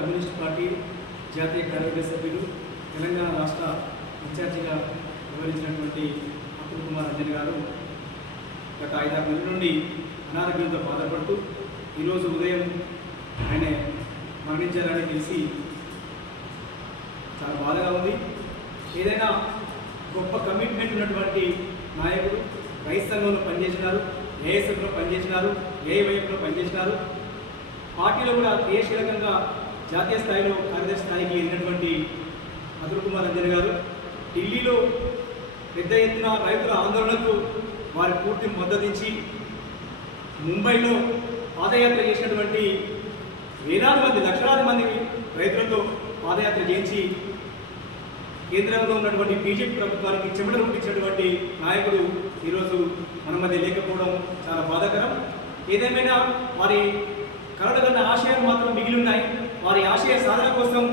Communist party జాతీయ కార్యవర్గ సభ్యులు తెలంగాణ రాష్ట్ర ఇన్ఛార్జిగా వివరించినటువంటి అతుల్ కుమార్ అంజన్ గారు గత ఐదారు నెలల నుండి అనారోగ్యంతో బాధపడుతూ ఈరోజు ఉదయం ఆయన మరణించారని తెలిసి చాలా బాధగా ఉంది. ఏదైనా గొప్ప కమిట్మెంట్ ఉన్నటువంటి నాయకుడు రైతు సంఘంలో పనిచేసినారు ఏఎస్ఎఫ్లో పనిచేసినారు ఏఐవైఎఫ్లో పనిచేసినారు. పార్టీలో కూడా క్రియాశీలకంగా జాతీయ స్థాయిలో కార్యదర్శి స్థాయికి వెళ్ళినటువంటి అతుల్ కుమార్ అంజన్ గారు ఢిల్లీలో పెద్ద ఎత్తున రైతుల ఆందోళనకు వారి పూర్తి మద్దతిచ్చి ముంబైలో పాదయాత్ర చేసినటువంటి వేలాది మంది లక్షలాది మంది రైతులతో పాదయాత్ర చేయించి కేంద్రంలో ఉన్నటువంటి బీజేపీ ప్రభుత్వానికి చెమట పంపించినటువంటి నాయకుడు ఈరోజు మన మధ్య లేకపోవడం చాలా బాధాకరం. ఏదేమైనా వారి కలడగన్న ఆశయాలు మాత్రం మిగిలి ఉన్నాయి. వారి ఆశయ సాధన కోసం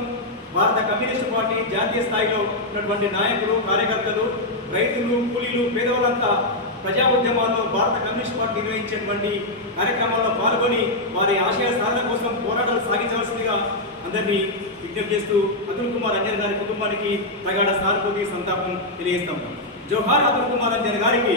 భారత కమ్యూనిస్టు పార్టీ జాతీయ స్థాయిలో ఉన్నటువంటి నాయకులు కార్యకర్తలు రైతులు కూలీలు పేదవాళ్ళంతా ప్రజా ఉద్యమాల్లో భారత కమ్యూనిస్ట్ పార్టీ నిర్వహించేటువంటి కార్యక్రమాల్లో పాల్గొని వారి ఆశయ సాధన కోసం పోరాటాలు సాగించవలసిందిగా అందరినీ విజ్ఞప్తి చేస్తూ అతుల్ కుమార్ అంజన్ గారి కుటుంబానికి తగాడ సానుభూతి సంతాపం తెలియజేస్తాం. జోహార్ అతుల్ కుమార్ అంజన్ గారికి.